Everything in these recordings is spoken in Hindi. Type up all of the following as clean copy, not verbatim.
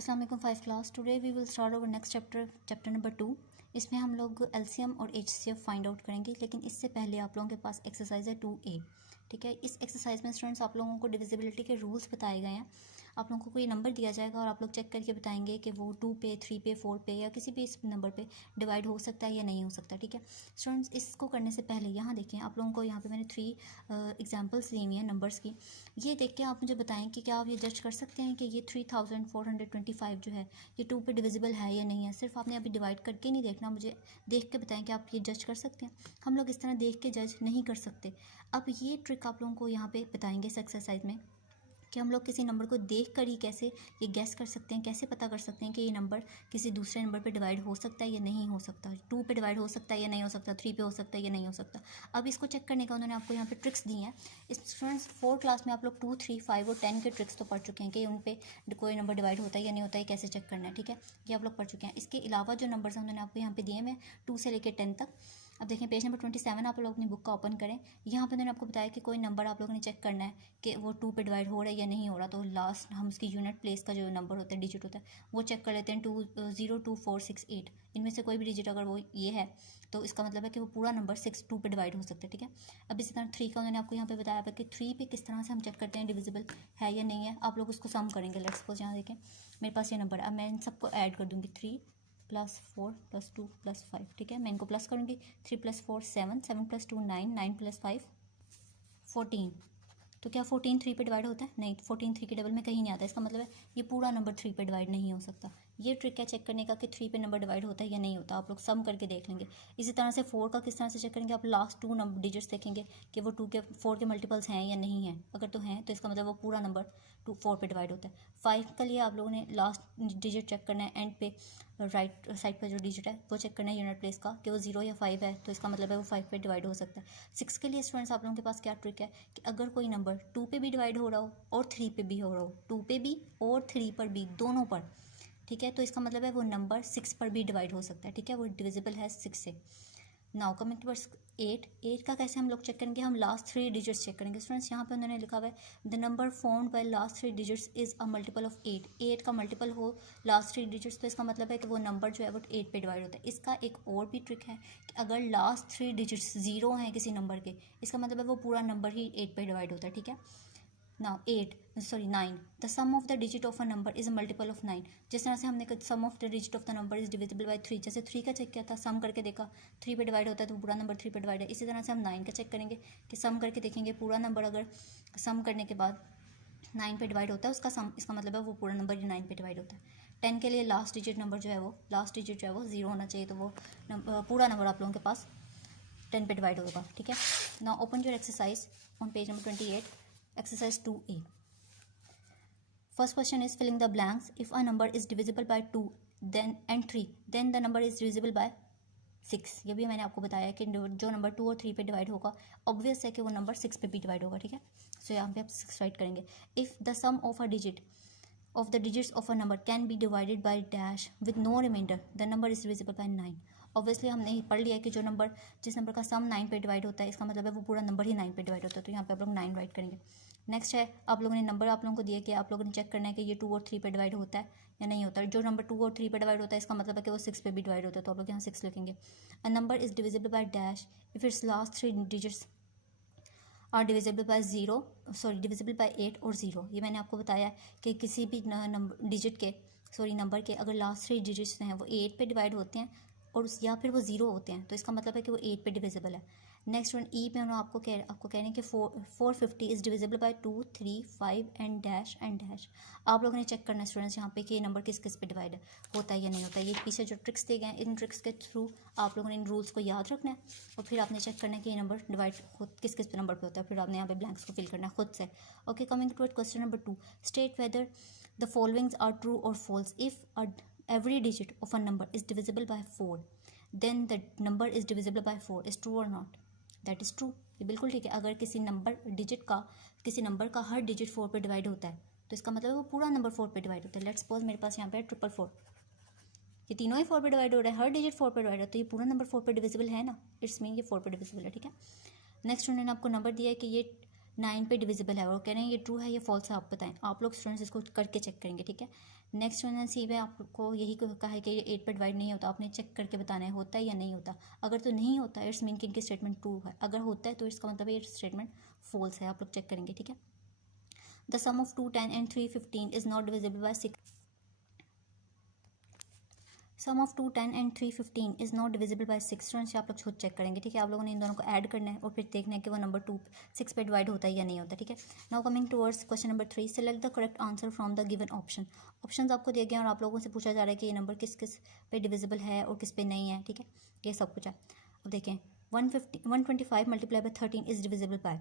अस्सलाम वालेकुम 5 class. Today we will start over next chapter number 2। इसमें हम लोग एलसीएम और एचसीएफ फाइंड आउट करेंगे, लेकिन इससे पहले आप लोगों के पास एक्सरसाइज है 2A। ठीक है, इस एक्सरसाइज में स्टूडेंट्स आप लोगों को डिविजिबिलिटी के रूल्स बताए गए हैं। आप लोगों को कोई नंबर दिया जाएगा और आप लोग चेक करके बताएंगे कि वो 2 पे, 3 पे, 4 पे या किसी भी इस नंबर पे डिवाइड हो सकता है या नहीं हो सकता। ठीक है स्टूडेंट्स, इसको करने से पहले यहाँ देखें, आप लोगों को यहाँ पे मैंने 3 एग्जांपल्स ली हुई हैं नंबर्स की। ये देख के आप मुझे बताएं कि क्या आप ये जज कर सकते हैं कि ये 3425 जो है ये 2 पे डिविजिबल है या नहीं है। सिर्फ आपने अभी डिवाइड करके नहीं देखना, मुझे देख के बताएं कि आप ये जज कर सकते हैं। हम लोग इस तरह देख के जज नहीं कर सकते। अब ये ट्रिक आप लोगों को यहाँ पे बताएंगे इस एक्सरसाइज में कि हम लोग किसी नंबर को देख कर ही कैसे ये गैस कर सकते हैं, कैसे पता कर सकते हैं कि ये नंबर किसी दूसरे नंबर पे डिवाइड हो सकता है या नहीं हो सकता, 2 पे डिवाइड हो सकता है या नहीं हो सकता, 3 पे हो सकता है या नहीं हो सकता। अब इसको चेक करने का उन्होंने आपको यहाँ पे ट्रिक्स दी हैं। इस स्टूडेंट्स 4 क्लास में आप लोग 2, 3, 5 और 10 के ट्रिक्स तो पढ़ चुके हैं कि उन पे कोई नंबर डिवाइड होता है या नहीं होता है, कैसे चेक करना है। ठीक है, ये आप लोग पढ़ चुके हैं। इसके अलावा जो नंबर्स हैं उन्होंने आपको यहाँ पे दिए हैं 2 से लेकर 10 तक। अब देखें पेज नंबर 27, आप लोग अपनी बुक का ओपन करें। यहाँ पे उन्होंने आपको बताया कि कोई नंबर आप लोगों ने चेक करना है कि वो 2 पे डिवाइड हो रहा है या नहीं हो रहा। तो लास्ट हम उसकी यूनिट प्लेस का जो नंबर होता है, डिजिट होता है, वो चेक कर लेते हैं 202468। इनमें से कोई भी डिजिट अगर वो ये है तो इसका मतलब है कि वो पूरा नंबर 2 पे डिवाइड हो सकता है। ठीक है, अब इसी तरह 3 का उन्होंने आपको यहाँ पे बताया था कि 3 पे किस तरह से हम चेक करते हैं डिविजिबल है या नहीं है। आप लोग उसको सम करेंगे। लेट्स सपोज यहाँ देखें मेरे पास ये नंबर है, अब मैं इन सबको ऐड कर दूँगी 3 + 4 + 2 + 5। ठीक है, मैं इनको प्लस करूँगी। 3 + 4 7, 7 + 2 9, 9 + 5 14। तो क्या 14 3 पे डिवाइड होता है? नहीं, 14 3 के टेबल में कहीं नहीं आता। इसका मतलब है ये पूरा नंबर 3 पे डिवाइड नहीं हो सकता। ये ट्रिक है चेक करने का कि 3 पे नंबर डिवाइड होता है या नहीं होता। आप लोग सम करके देख लेंगे। इसी तरह से 4 का किस तरह से चेक करेंगे, आप लास्ट 2 नंबर डिजिट्स देखेंगे कि वो 4 के मल्टीपल्स हैं या नहीं हैं। अगर तो हैं तो इसका मतलब वो पूरा नंबर 4 पे डिवाइड होता है। 5 के लिए आप लोगों ने लास्ट डिजिट चेक करना है, एंड पे राइट साइड पर जो डिजिट है वो चेक करना है यूनिट प्लेस का कि वो 0 या 5 है, तो इसका मतलब है वो 5 पे डिवाइड हो सकता है। 6 के लिए स्टूडेंट्स आप लोगों के पास क्या ट्रिक है कि अगर कोई नंबर 2 पे भी डिवाइड हो रहा हो और 3 पे भी हो रहा हो, 2 पे भी और 3 पर भी, दोनों पर, ठीक है, तो इसका मतलब है वो नंबर 6 पर भी डिवाइड हो सकता है। ठीक है, वो डिविजिबल है 6 से। नाउ कमिंग टुवर्ड्स 8 का कैसे हम लोग चेक करेंगे, हम लास्ट 3 डिजिट्स चेक करेंगे। स्टूडेंट्स यहाँ पे उन्होंने लिखा हुआ है the number formed by last 3 digits is a multiple of 8 का मल्टीपल हो लास्ट 3 डिजिट्स, तो इसका मतलब है कि वो नंबर जो है वो 8 पे डिवाइड होता है। इसका एक और भी ट्रिक है कि अगर लास्ट 3 डिजिट्स 0 हैं किसी नंबर के, इसका मतलब है वो पूरा नंबर ही 8 पे डिवाइड होता है। ठीक है, now 9, the sum of the digit of a number is a multiple of 9। जिस तरह से हमने sum of the digit of the number is divisible by 3, जैसे 3 का चेक किया था, सम करके देखा 3 पे डिवाइड होता है तो पूरा नंबर 3 पे डिवाइड है। इसी तरह से हम 9 का चेक करेंगे कि सम करके देखेंगे पूरा नंबर अगर सम करने के बाद 9 पे डिवाइड होता है उसका सम, इसका मतलब है वो पूरा नंबर ही 9 पे डिवाइड होता है। 10 के लिए लास्ट डिजिट नंबर जो है वो लास्ट डिजिट जो है वो 0 होना चाहिए, तो वो पूरा नंबर आप लोगों के पास 10 पे डिवाइड होगा। ठीक है, now open your exercise on page number 28, exercise 2A। First question is filling the blanks. If a number is divisible by 2 and 3, then the number is divisible by 6। ये भी मैंने आपको बताया कि जो नंबर 2 और 3 पे डिवाइड होगा, ऑब्वियस है कि वो नंबर 6 पे भी डिवाइड होगा। ठीक है, सो यहाँ पे आप 6 राइट करेंगे। If the sum of a digit of the digits of a number can be divided by dash with no remainder, the number is divisible by 9। Obviously हमने ही पढ़ लिया है कि जो नंबर जिस नंबर का सम 9 पे डिवाइड होता है, इसका मतलब है वो पूरा नंबर ही 9 पे डिवाइड होता है, तो यहाँ पे आप लोग 9 राइट करेंगे। नेक्स्ट है, आप लोगों ने नंबर आप लोगों को दिया कि आप लोगों ने चेक करना है कि ये 2 और 3 पे डिवाइड होता है या नहीं होता है। जो नंबर 2 और 3 पे डिवाइड होता है इसका मतलब है कि वो 6 पे भी डिवाइड होता है, तो आप लोग यहाँ 6 लिखेंगे। A number is divisible by dash if it's last 3 digits are divisible by divisible by 8 और 0। ये मैंने आपको बताया कि किसी भी नंबर डिजिट के नंबर के अगर लास्ट 3 डिजिट्स हैं वो 8 पे डिवाइड होते हैं और या फिर वो 0 होते हैं, तो इसका मतलब है कि वो 8 पे डिविजिबल है। नेक्स्ट वन ई पे आपको कह रहे हैं कि 450 is divisible by 2, 3, 5 and dash and dash. आप लोगों ने चेक करना है स्टूडेंट्स यहाँ पे कि ये नंबर किस किस पे डिवाइड होता है या नहीं होता है। ये पीछे जो ट्रिक्स दिए गए हैं, इन ट्रिक्स के थ्रू आप लोगों ने इन रूल्स को याद रखना है और फिर आपने चेक करना है कि ये नंबर डिवाइड किस किस नंबर पे होता है, फिर आपने यहाँ पे ब्लैंक्स को फिल करना है खुद से। Okay, coming to question number 2, state whether the followings are true और false. If every digit of a number is divisible by 4, then the number is divisible by 4 is true or not? That is true। ये बिल्कुल ठीक है। अगर किसी नंबर का हर डिजिट 4 पे डिवाइड होता है तो इसका मतलब वो पूरा नंबर 4 पे डिवाइड होता है। लेट्स सपोज मेरे पास यहाँ पे 444, ये तीनों ही 4 पे डिवाइड हो रहा है, हर डिजिट 4 पे डिवाइड होता है, तो ये पूरा नंबर 4 पे डिविजिबल है ना, इट्स मीन ये 4 पे डिविजिबल है। ठीक है, नेक्स्ट उन्होंने आपको नंबर दिया है कि ये 9 पे डिविजिबल है और कह रहे हैं ये ट्रू है, ये फॉल्स है, आप बताएं। आप लोग स्टूडेंट्स इसको करके चेक करेंगे, ठीक है। नेक्स्ट वन सी में आपको यही कहा है कि ये 8 पे डिवाइड नहीं होता, आपने चेक करके बताना है होता है या नहीं होता। अगर तो नहीं होता इट्स मीन कि इनकी स्टेटमेंट ट्रू है, अगर होता है तो इसका मतलब ये स्टेटमेंट फॉल्स है, आप लोग चेक करेंगे, ठीक है। The sum of 2 10 and 3 15 is not divisible by 6। Sum of 2 10 and 3 15 is not divisible by 6। Students आप लोग खुद चेक करेंगे, ठीक है। आप लोगों ने इन दोनों को ऐड करना है और फिर देखना है कि वो नंबर 6 पे डिवाइड होता है या नहीं होता, ठीक है। Now coming towards question number 3, select the correct answer from the given option. Option आपको दिए गए हैं और आप लोगों से पूछा जा रहा है कि ये नंबर किस किस पे डिविजिबल है और किस पे नहीं है, ठीक है। ये सब कुछ है। अब देखें 125 multiply by 13 is divisible bye.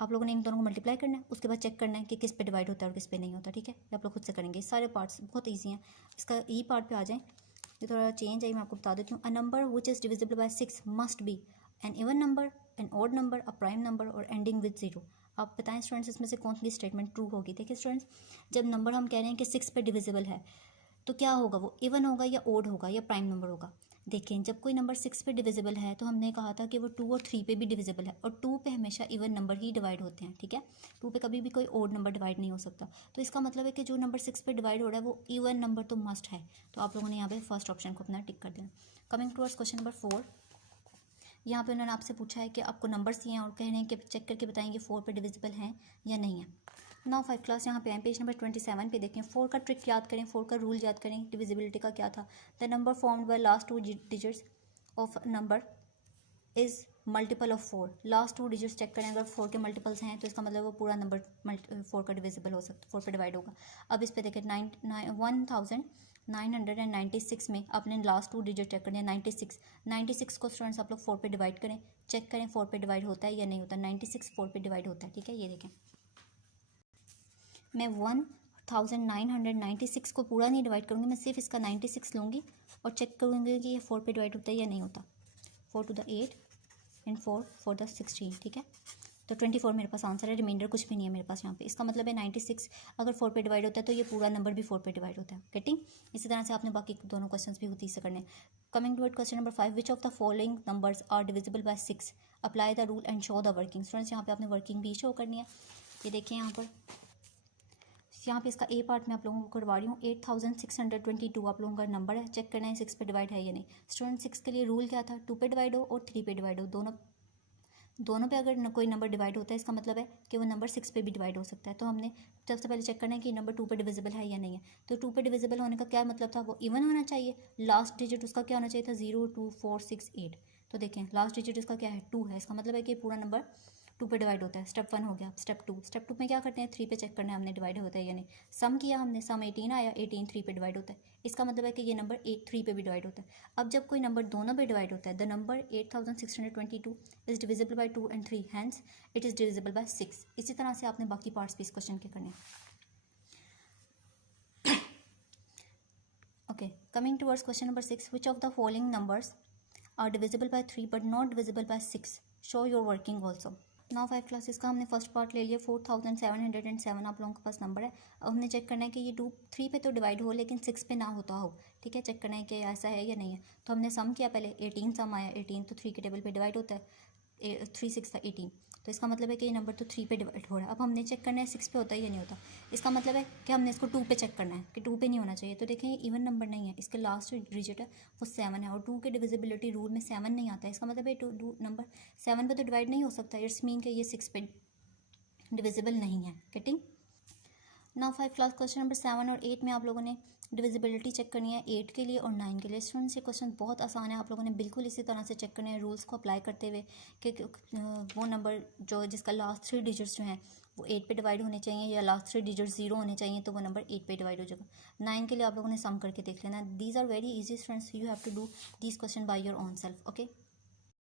आप लोगों ने इन दोनों को मल्टीप्लाई करना है, उसके बाद चेक करना है कि किस पे डिवाइड होता है और किस पे नहीं होता, ठीक है। ये आप लोग खुद से करेंगे, सारे पार्ट्स बहुत ईजी हैं। इसका ई पार्ट पे आ जाएं, ये थोड़ा चेंज है, मैं आपको बता देती हूँ। A number which is divisible by 6 must be an even number, an odd number, a prime number और एंडिंग विद 0। आप बताएं स्टूडेंट्स इसमें से कौन सी स्टेटमेंट ट्रू होगी। देखिए स्टूडेंट्स, जब नंबर हम कह रहे हैं कि 6 पे डिविजिबल है तो क्या होगा, वो इवन होगा या ऑड होगा या प्राइम नंबर होगा। देखें जब कोई नंबर 6 पे डिविजिबल है तो हमने कहा था कि वो 2 और 3 पे भी डिविजिबल है, और 2 पे हमेशा इवन नंबर ही डिवाइड होते हैं, ठीक है। 2 पे कभी भी कोई ऑड नंबर डिवाइड नहीं हो सकता। तो इसका मतलब है कि जो नंबर 6 पे डिवाइड हो रहा है वो इवन नंबर तो मस्ट है। तो आप लोगों ने यहाँ पे फर्स्ट ऑप्शन को अपना टिक कर देना। कमिंग टूवर्ड्स क्वेश्चन नंबर 4, यहाँ पे उन्होंने आपसे पूछा है कि आपको नंबर्स दिए हैं और कह रहे हैं कि चेक करके बताएंगे 4 पे डिविजिबल हैं या नहीं है। नाउ 5 क्लास यहाँ पे हैं, पेज नंबर 27 पे देखें। 4 का ट्रिक याद करें, 4 का रूल याद करें। डिविजिबिलिटी का क्या था, the number formed by last 2 digits of number is multiple of 4। Last 2 digits check करें, अगर 4 के मल्टीपल्स हैं तो इसका मतलब वो पूरा नंबर 4 का डिविजिबल हो सकता, 4 पे डिवाइड होगा। अब इस पे देखें 1996 में आपने लास्ट 2 डिजिट चेक करने हैं। 96 को स्टूडेंट्स आप लोग 4 पे डिवाइड करें, चेक करें 4 पे डिवाइड होता है या नहीं होता। 96 4 पे डिवाइड होता है, ठीक है। ये देखें मैं 1996 को पूरा नहीं डिवाइड करूँगी, मैं सिर्फ इसका 96 लूँगी और चेक करूँगी कि ये 4 पे डिवाइड होता है या नहीं होता। 4 to the 8 and 4 for the 16, ठीक है। तो 24 मेरे पास आंसर है, रिमाइंडर कुछ भी नहीं है मेरे पास यहाँ पे। इसका मतलब है 96 अगर 4 पे डिवाइड होता है तो ये पूरा नंबर भी 4 पे डिवाइड होता है। गेटिंग? इसी तरह से आपने बाकी दोनों क्वेश्चंस भी होती से करने। Coming toward question number 5, which of the following numbers are divisible by 6, apply the rule and show the working. Students यहाँ पे आपने वर्किंग भी शो करनी है। ये देखिए यहाँ पे इसका ए पार्ट में आप लोगों को करवा रही हूँ। 8622 आप लोगों का नंबर है, चेक करना है 6 पे डिवाइड है या नहीं। स्टूडेंट 6 के लिए रूल क्या था, 2 पे डिवाइड हो और 3 पे डिवाइड हो, दोनों पे अगर कोई नंबर डिवाइड होता है इसका मतलब है कि वो नंबर 6 पे भी डिवाइड हो सकता है। तो हमने सबसे पहले चेक करना है कि नंबर 2 पे डिविजिबल है या नहीं है। तो 2 पे डिविजिबल होने का क्या मतलब था, वो इवन होना चाहिए। लास्ट डिजिट उसका क्या होना चाहिए था, 0 2 4 6 8। तो देखें लास्ट डिजिट इसका क्या है, 2 है। इसका मतलब है कि पूरा नंबर 2 पे डिवाइड होता है। स्टेप 1 हो गया। स्टेप 2 में क्या करते हैं, 3 पे चेक करना है हमने डिवाइड होता है या नहीं। सम किया हमने, सम 18 आया, 18 3 पे डिवाइड होता है। इसका मतलब है कि ये नंबर 3 पे भी डिवाइड होता है। अब जब कोई नंबर दोनों पे डिवाइड होता है, the number 8622 is divisible by 2 and 3, hence it is divisible by 6। इसी तरह से आपने बाकी पार्ट्स भी इस क्वेश्चन के करने। Okay, coming towards question number 6, which of the following numbers are divisible by 3 but not divisible by 6, show your working also. Now 5 classes का हमने फर्स्ट पार्ट ले लिया। 4707 आप लोगों के पास नंबर है। अब हमने चेक करना है कि ये 3 पे तो डिवाइड हो लेकिन 6 पे ना होता हो, ठीक है। चेक करना है कि ऐसा है या नहीं है। तो हमने सम किया पहले, 18 सम आया, 18 तो 3 के टेबल पे डिवाइड होता है। 3 6 था 18, तो इसका मतलब है कि ये नंबर तो 3 पे डिवाइड हो रहा है। अब हमने चेक करना है 6 पे होता है या नहीं होता। इसका मतलब है कि हमने इसको 2 पे चेक करना है कि 2 पे नहीं होना चाहिए। तो देखें ये इवन नंबर नहीं है, इसके लास्ट डिजिट है वो 7 है और 2 के डिविजिबिलिटी रूल में 7 नहीं आता है। इसका मतलब है नंबर 7 पे तो डिवाइड नहीं हो सकता। इट्स मीन कि ये 6 पे डिविजिबल नहीं है। Getting? Now 5 class question number 7 और 8 में आप लोगों ने डिविजिबिलिटी चेक करनी है 8 के लिए और 9 के लिए। स्टूडेंट्स ये क्वेश्चन बहुत आसान है, आप लोगों ने बिल्कुल इसी तरह से चेक करने हैं रूल्स को अप्लाई करते हुए कि वो नंबर जो जिसका लास्ट 3 डिजिट्स जो हैं वो 8 पे डिवाइड होने चाहिए या लास्ट 3 डिजिट 0 होने चाहिए, तो वो नंबर 8 पे डिवाइड हो जाएगा। 9 के लिए आप लोगों ने सम करके देख लेना। These are very easy students, you have to do this question by your own self. Okay.